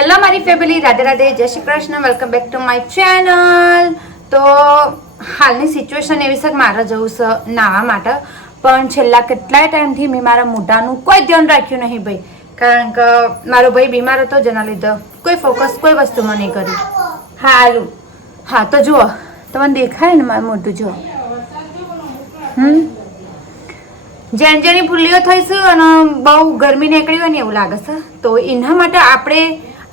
Hello મારી family, Radhe Radhe, જય Shri Krishna, welcome back to my channel. તો હાલની સિચ્યુએશન એવી છે કે મારે જવું છે નાવા માટે, પણ છેલ્લા કેટલાય ટાઈમથી મેં મારા મોઢાનું કોઈ ધ્યાન રાખ્યું નહીં ભાઈ, કારણ કે મારો ભાઈ બીમાર હતો જેના લીધે કોઈ ફોકસ કોઈ વસ્તુમાં નહીં કર્યું. હારું, હા તો જુઓ તમને દેખાય ને મારું મોઢું જુઓ. જેની ફૂલીઓ થઈશું અને બહુ ગરમી નીકળી હોય ને એવું લાગે છે, તો એના માટે આપણે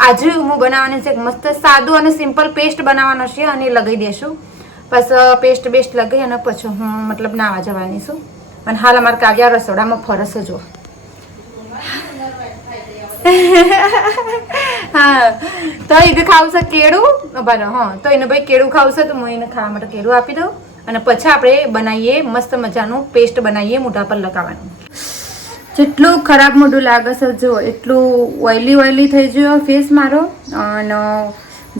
આજે હું બનાવવાની છે મસ્ત સાદું અને સિમ્પલ પેસ્ટ બનાવવાનો છે અને લગાવી દઈશું. પછી પેસ્ટ બેસ્ટ લગાવી અને પછી હું મતલબ નાવા જવાની છું. અને હાલ અમારે કાવ્યા રસોડામાં ફરસ જો. હા તો એને ખાવું છે કેળું, બરાબર. હા તો એને ભાઈ કેળું ખાવું છે તો હું એને ખાવા માટે કેળું આપી દઉં અને પછી આપણે બનાવીએ મસ્ત મજાનું પેસ્ટ બનાવીએ મોઢા પર લગાવવાનું. જેટલું ખરાબ મોઢું લાગે છે જો, એટલું ઓઇલી થઈ ગયો ફેસ મારો. અને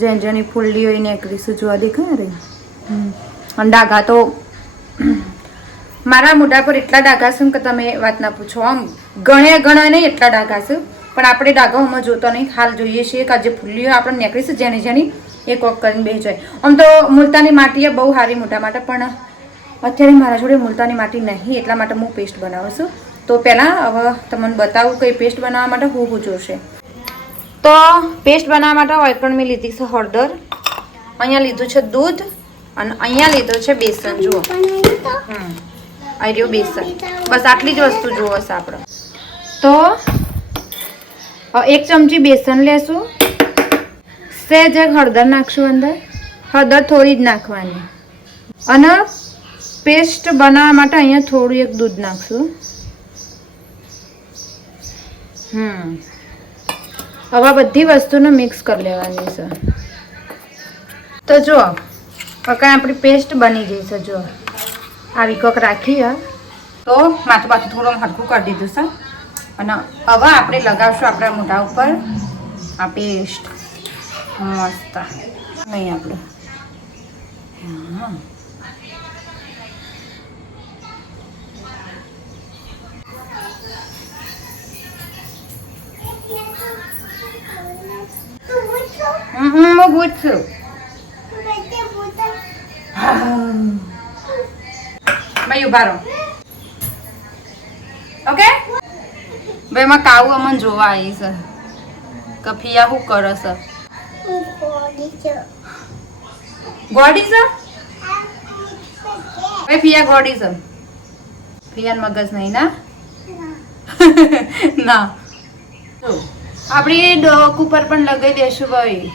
જેની ફૂલડી હોય ને એકરીશું જોવા દેખાય રે. અને ડાઘા તો મારા મોઢા પર એટલા ડાઘા છે કે તમે વાત ના પૂછો. આમ ગણ્યા નહીં એટલા ડાઘા છે, પણ આપણે ડાઘાઓમાં જોતો નહીં. હાલ જોઈએ છીએ કે આજે ફૂલીઓ આપણે નીકળીશું જેની એક વખત કરીને બે જાય. આમ તો મુલતાની માટી બહુ સારી મોટા માટે, પણ અત્યારે મારા જોડે મુલતાની માટી નહીં, એટલા માટે હું પેસ્ટ બનાવું છું. તો પહેલાં હવે તમને બતાવું કે પેસ્ટ બનાવવા માટે શું જોશે. તો પેસ્ટ બનાવવા માટે ઓયકણ મેં લીધી છે હળદર, અહીંયા લીધું છે દૂધ અને અહીંયા લીધું છે બેસન. જુઓ, આ રહ્યું બેસન. બસ આટલી જ વસ્તુ જોવો છે આપણે. તો 1 ચમચી બેસન લેશું, સહેજ હળદર નાખશું અંદર. હળદર થોડી જ નાખવાની. અને પેસ્ટ બનાવવા માટે અહીંયા થોડું એક દૂધ નાખશું. હવે બધી વસ્તુને મિક્સ કરી લેવાની છે. તો જો કાંઈ આપણી પેસ્ટ બની ગઈ છે. જો આવી કોક રાખી તો માથું થોડું હરખું કરી દીધું છે. અને હવે આપણે લગાવશું આપણા મોઢા ઉપર આ પેસ્ટ મસ્ત. નહીં આપણે હું ગુડ છું. ભાઈ ઉભા રહો. ઓકે ભાઈ એમાં કાવું અમને જોવા આવી છે કે ફિયા શું કરે છે. ગોડી છે ભાઈ, ફિયા ગોડી છે. ફિયાન મગજ નહીં ના. ના આપણે ડોક ઉપર પણ લગાવી દેશું ભાઈ.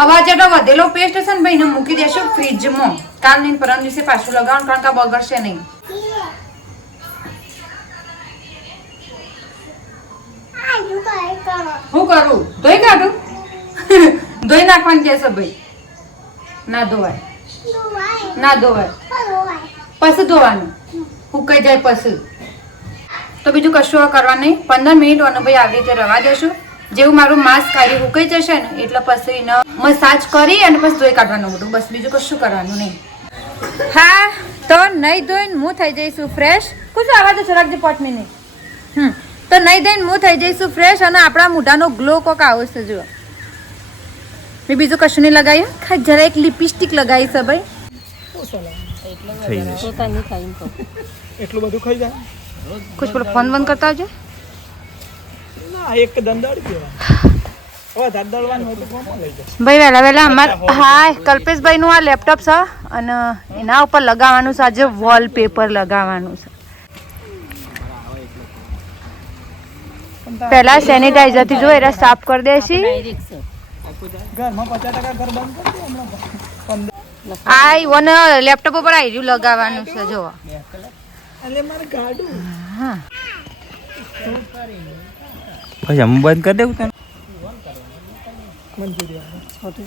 હવે જેટલો વધેલો પેસ્ટ છે ને ભાઈ એને મૂકી દેશું ફ્રીજમાં. કાલ નહીં પરમ દિવસે પાછું લગાવવાનું, કારણ કે બગડશે નહીં. શું કરું? ધોઈ કાઢું? ધોઈ નાખવાનું કે છે ભાઈ. ના ધોવાય, ના ધોવાય, પછી ધોવાનું સુકાઈ જાય પછી. તો બીજું કશું કરવાનું નહીં. 15 મિનિટ અને ભાઈ આવી રીતે રવા દેશું. જેવું મારું માંસ કાઢી સુકાઈ જશે ને એટલે પછી એને મસાજ કરી અને પછી ધોઈ કાઢવાનું બધું. બસ બીજું કશું કરવાનું નહીં. હા તો નહીં ધોઈને હું થઈ જઈશું ફ્રેશ. કશું આવા તો જરાક જે પટની નહીં. તો નહીં ધોઈને હું થઈ જઈશું ફ્રેશ અને આપણા મોઢાનો ગ્લો કોક આવે છે. જુઓ મેં બીજું કશું નહીં લગાવ્યું, ખાલી જરા એક લિપસ્ટિક લગાવી છે ભાઈ. એટલું બધું ખાઈ જાય. કુછ પેલો ફોન બંધ કરતા આવજો. એક દંડાળ ભાઈ વહેલા હા કલ્પેશભાઈ નું આ લેપટોપ છે અને એના ઉપર લગાવવાનું છે આજે વોલપેપર લગાવવાનું છે. પહેલા સેનિટાઈઝર થી જો એરા સાફ કરી દેશી. આ ઈવન લેપટોપ ઉપર આવી રહ્યું લગાવવાનું છે. જો હા પછી हम बंद कर दें.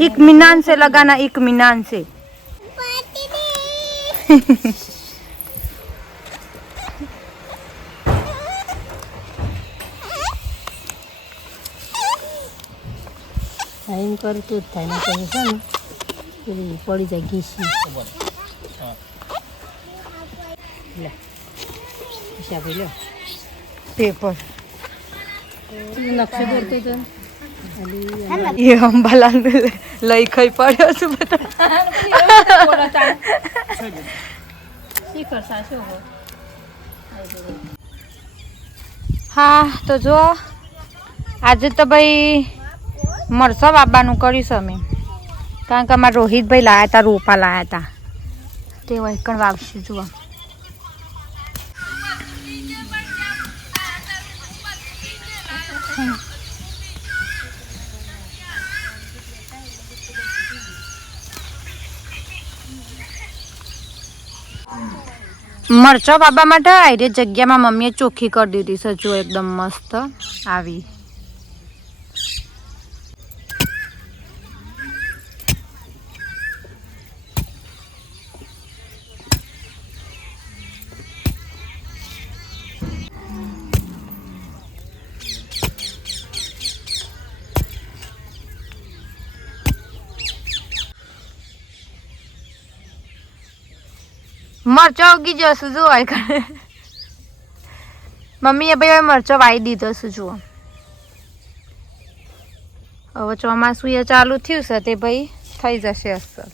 इत्मीनान से लगाना, इत्मीनान से. એમ કરું તો જ થાય ને પછી છે ને પેલી પડી જાય ઘીસી. લે હિસાબ લ્યો પેપર નકશો દોરતો તો એ અંબાલાલ લઈ ખાઈ પડ્યો છું બધા શી કરશા શું હો હા તો જો આજે તો ભાઈ મરસા બાબાનું કરીશું અમે કારણ કે અમારા રોહિતભાઈ લાયા હતા રોપા લાયા હતા તે વહીકણ વાવશું જુઓ મરચા બાબા માટે આયરે જગ્યામાં મમ્મીએ ચોખ્ખી કરી દીધી છે જો એકદમ મસ્ત આવી મરચા ઉગી જશે જો મમ્મીએ ભાઈ હવે મરચો વાવી દીધો છે જુઓ હવે ચોમાસું એ ચાલુ થયું છે તે ભાઈ થઈ જશે અસર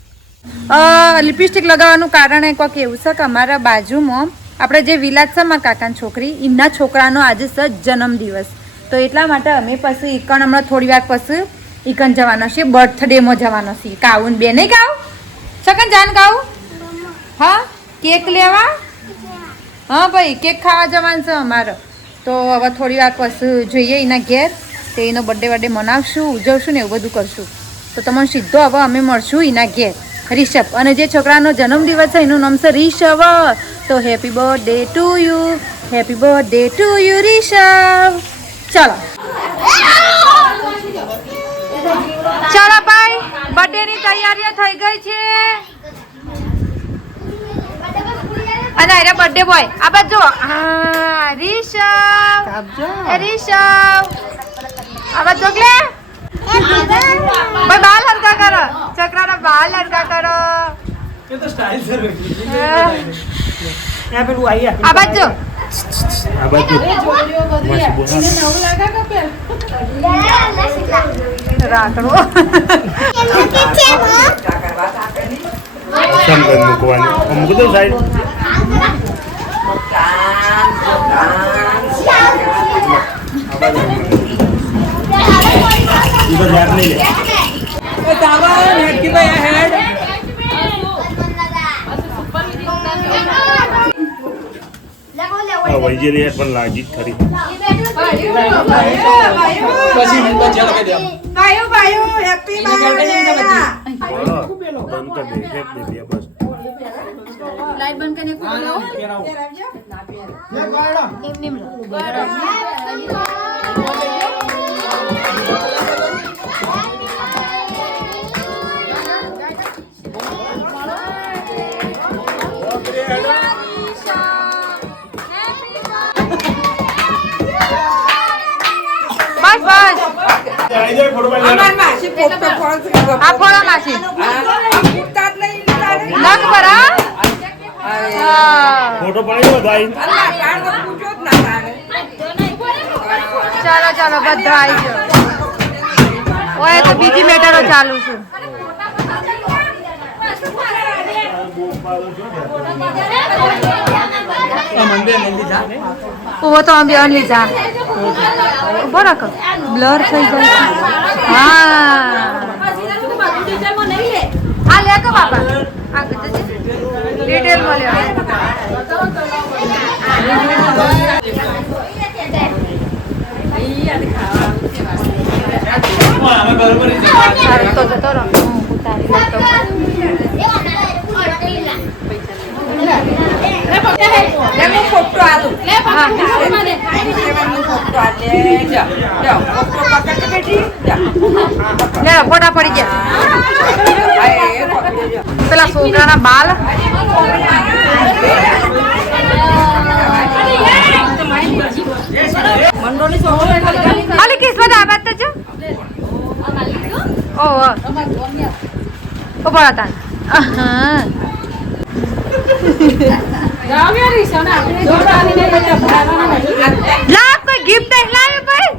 લિપસ્ટિક લગાવવાનું કારણ એ કોઈક એવું છે કે અમારા બાજુમાં આપણે જે વિલાસ છે મારા કાકાની છોકરી એમના છોકરાનો આજે છે જન્મદિવસ તો એટલા માટે અમે પછી ઈકણ હમણાં થોડી વાર પછી ઈકણ જવાનો છે બર્થડેમાં જવાનો છે કાવું બે નહીં કાવું શકન જાન કાવું હા કેક લેવા હા ભાઈ કેક ખાવા જવાનું છે અમારે તો હવે થોડી વાર પછી જોઈએ એના ઘેર તે એનો બર્થડે મનાવશું ઉજવશું ને એવું બધું કરશું તો તમને સીધો હવે અમે મળશું એના ઘેર રિષભ અને જે છોકરાનો જન્મદિવસ છે એનું નામ છે રિષભ તો happy birthday to you Rishabh ચાલો ચાલો ભાઈ બર્થડેની તૈયારીઓ થઈ ગઈ છે અને અરે બર્થડે બોય આ બાજુ હા રિષભ આ બાજુ જોગલે ભાઈ બાલ હરકા કરો છોકરાના બાલ હરકા કરો એ તો સ્ટાઇલ સર આ પેલું આયા આ બાજુ આ બાજુ રાખડો સંગત મૂકવાની મૂક દો સાઈડ इधर यार नहीं ले दावा हेड की भाई हेड वही जे रे पण लाजी खरी પછી મને બચા લગાઈ દે ભાઈઓ હેપી બર્થડે બંધ कर दे फेंक दे दिया बस लाइट बंद करने को बोलो ये गाड़ा निम गाड़ा बस बस અમાર માસી પોતે ફોન આ ફોડા માસી લગ બરા फोटो पड़ेगा बताई ચાલો ચાલો બધા આવી ગયો ઓય તો બીજી મેટરો ચાલુ છે वो तो अभी अनली जा बड़ा कर ब्लर થઈ જાય હા આ લે કે બાપા આ ડિટેલ માં લે તો જતો રહો લેવો ફોટો આલો લે ફોટો આલે જાઓ ફોટો પકડ બેટી જાઓ લે ફોટા પડી ગયા પેલા છોકરાના બાલ ખાલી કિસ્મત આ વાત તો ઓ ઓ બડા તા હા જાવ યાર ઈશા લા કોઈ ગિફ્ટ નહીં લાવ્યો કોઈ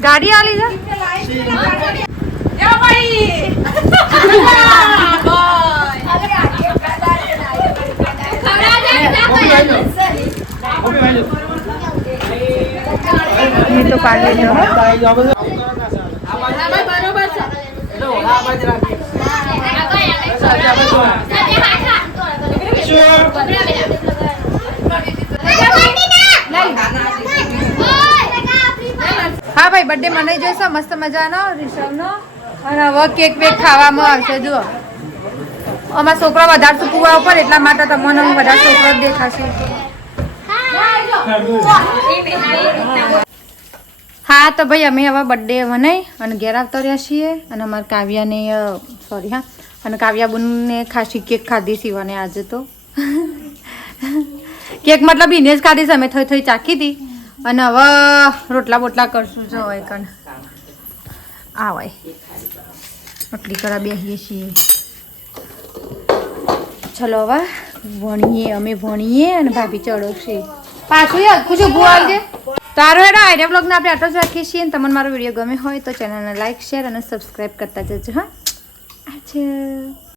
ગાડી આલી છે ये तो पाले लो हाँ भाई बर्थडे मनाई जैसा मस्त मजानो ऋषभनो અને હવે કેક વેક ખાવામાં આવશે જુઓ અમારા છોકરા વધારે સુકવા ઉપર એટલા માટે તમને વધારે છોકરો દેખાશે હા તો ભાઈ અમે હવે બર્થડે મનાઈ અને ઘેર આવતા રહ્યા છીએ અને અમારા કાવ્યાને સોરી હા અને કાવ્યાબુનને ખાસી કેક ખાધી શિવાને આજે તો કેક મતલબ એને જ ખાધી છે અમે થોડી થોડી ચાખી હતી અને હવે રોટલા બોટલા કરશું જો હોય કણ આવાય રોટલી કરા બેસીએ છીએ ચલો હવે ભણીએ અમે ભણીએ અને ભાભી ચડોશે પાછું યાદ પૂછો ભૂલ દે તારો એનો આઈડિયા બ્લોગને આપણે આટલો જ રાખીએ છીએ અને તમને મારો વિડીયો ગમે હોય તો ચેનલને લાઈક શેર અને સબસ્ક્રાઈબ કરતા જજો હા અચ્છા